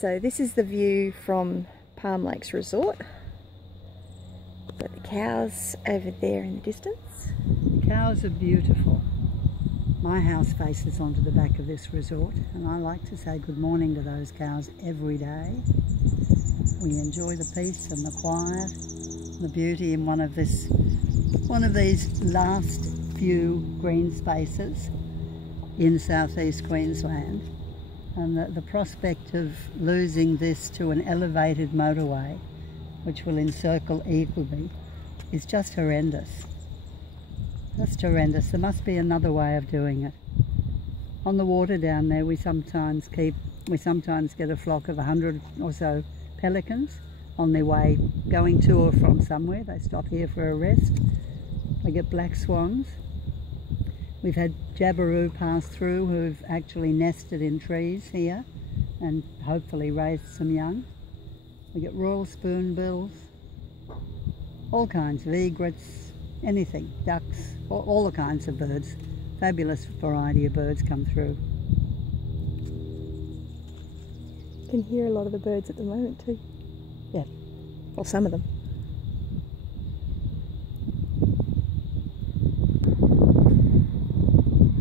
So this is the view from Palm Lakes Resort. Got the cows over there in the distance. The cows are beautiful. My house faces onto the back of this resort, and I like to say good morning to those cows every day. We enjoy the peace and the quiet, the beauty in one of these last few green spaces in southeast Queensland, and the prospect of losing this to an elevated motorway which will encircle Eagleby is just horrendous. Just horrendous. There must be another way of doing it. On the water down there we sometimes get a flock of 100 or so pelicans on their way going to or from somewhere. They stop here for a rest. We get black swans. We've had jabiru pass through who've actually nested in trees here and hopefully raised some young. We get royal spoonbills, all kinds of egrets, anything, ducks, all the kinds of birds. Fabulous variety of birds come through. You can hear a lot of the birds at the moment too. Yeah. Well, some of them.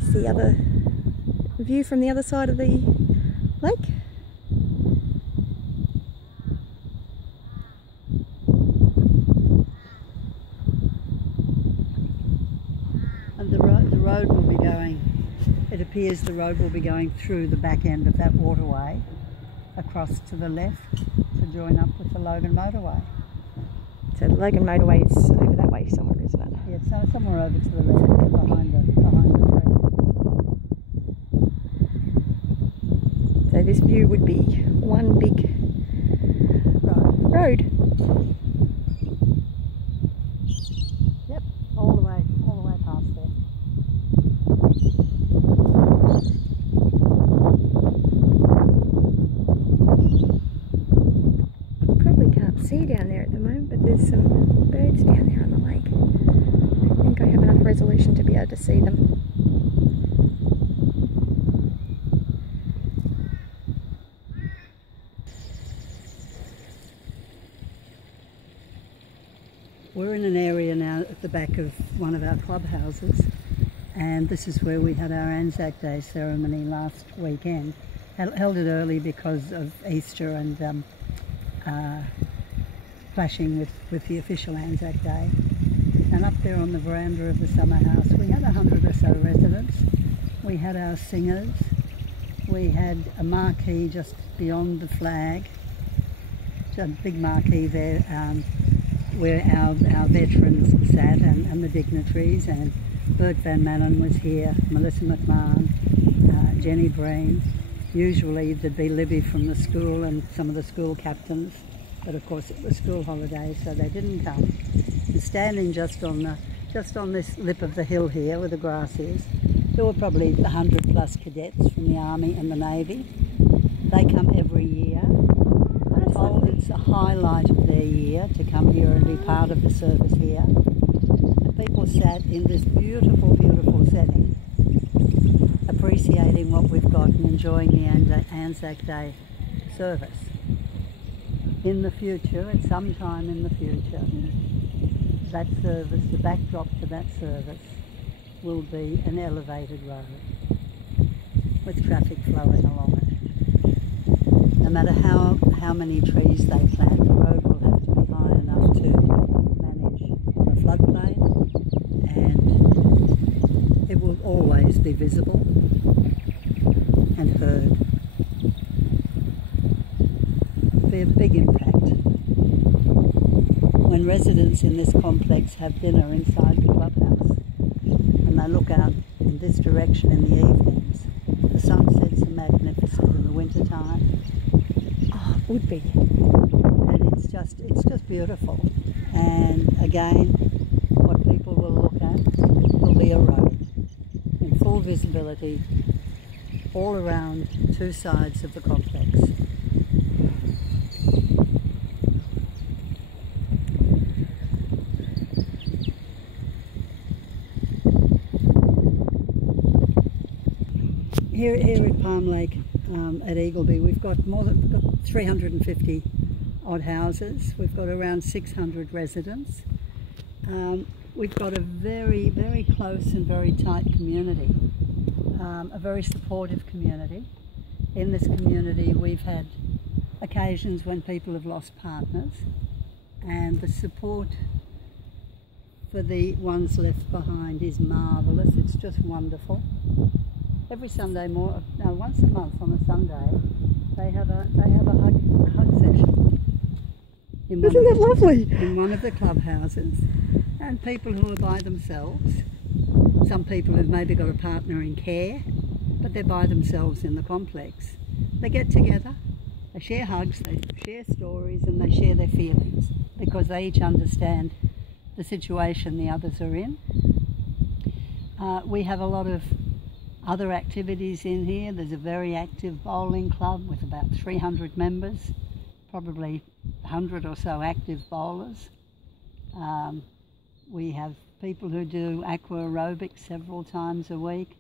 It's the other view from the other side of the lake. And the road will be going, it appears the road will be going through the back end of that waterway across to the left to join up with the Logan motorway. So the Logan motorway is over that way somewhere, isn't it? Yeah, so somewhere over to the left, behind the tree. So this view would be one big road. Yep, all the way past there. Probably can't see down there at the moment, but there's some birds down there on the lake. I don't think I have enough resolution to be able to see them. We're in an area now at the back of one of our clubhouses, and this is where we had our Anzac Day ceremony last weekend. Held it early because of Easter and clashing with the official Anzac Day. And up there on the veranda of the summer house we had 100 or so residents. We had our singers. We had a marquee just beyond the flag, a big marquee there, where our veterans sat and the dignitaries, and Bert Van Manen was here, Melissa McMahon, Jenny Breen. Usually there'd be Libby from the school and some of the school captains, but of course it was school holidays so they didn't come. And standing just on this lip of the hill here where the grass is, there were probably 100 plus cadets from the Army and the Navy. They come every year. I'm told it's a highlight of their year to come here and be part of the service here. And people sat in this beautiful, beautiful setting, appreciating what we've got and enjoying the Anzac Day service. In the future, at some time in the future, that service, the backdrop to that service, will be an elevated road with traffic flowing along it. No matter how many trees they plant, the road will have to be high enough to manage on a floodplain, and it will always be visible and heard. It'll be a big impact. When residents in this complex have dinner inside the clubhouse and they look out in this direction in the evenings, the sunsets are magnificent in the winter time. Oh, it would be. And it's just beautiful. And again, what people will look at will be a road in full visibility all around two sides of the complex. Here at Palm Lake, at Eagleby. We've got 350 odd houses. We've got around 600 residents. We've got a very, very close and very tight community, a very supportive community. In this community we've had occasions when people have lost partners, and the support for the ones left behind is marvellous. It's just wonderful. Every Sunday once a month on a Sunday, they have a hug session. Isn't that lovely? In one of the clubhouses, and people who are by themselves. Some people who've maybe got a partner in care, but they're by themselves in the complex. They get together, they share hugs, they share stories, and they share their feelings, because they each understand the situation the others are in. We have a lot of other activities in here. There's a very active bowling club with about 300 members, probably 100 or so active bowlers. We have people who do aqua aerobics several times a week.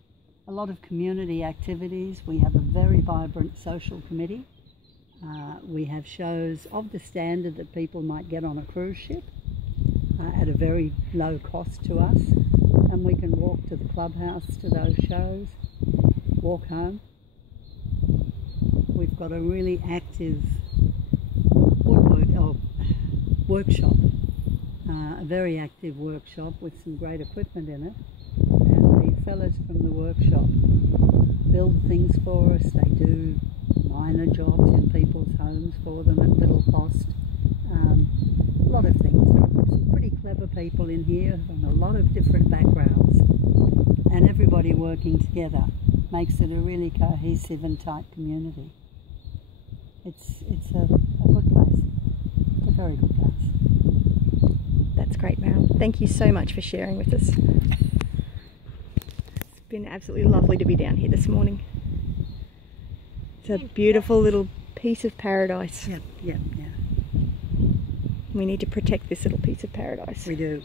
A lot of community activities. We have a very vibrant social committee. We have shows of the standard that people might get on a cruise ship at a very low cost to us, and we can walk to the clubhouse to those shows, walk home. We've got a really active workshop, a very active workshop with some great equipment in it, and the fellows from the workshop build things for us. They do minor jobs in people's homes for them at little cost. A lot of things. There are some pretty clever people in here from a lot of different backgrounds, and everybody working together makes it a really cohesive and tight community. It's a good place. It's a very good place. That's great, Meryl. Thank you so much for sharing with us. It's been absolutely lovely to be down here this morning. It's a beautiful little piece of paradise. Yep. We need to protect this little piece of paradise. We do.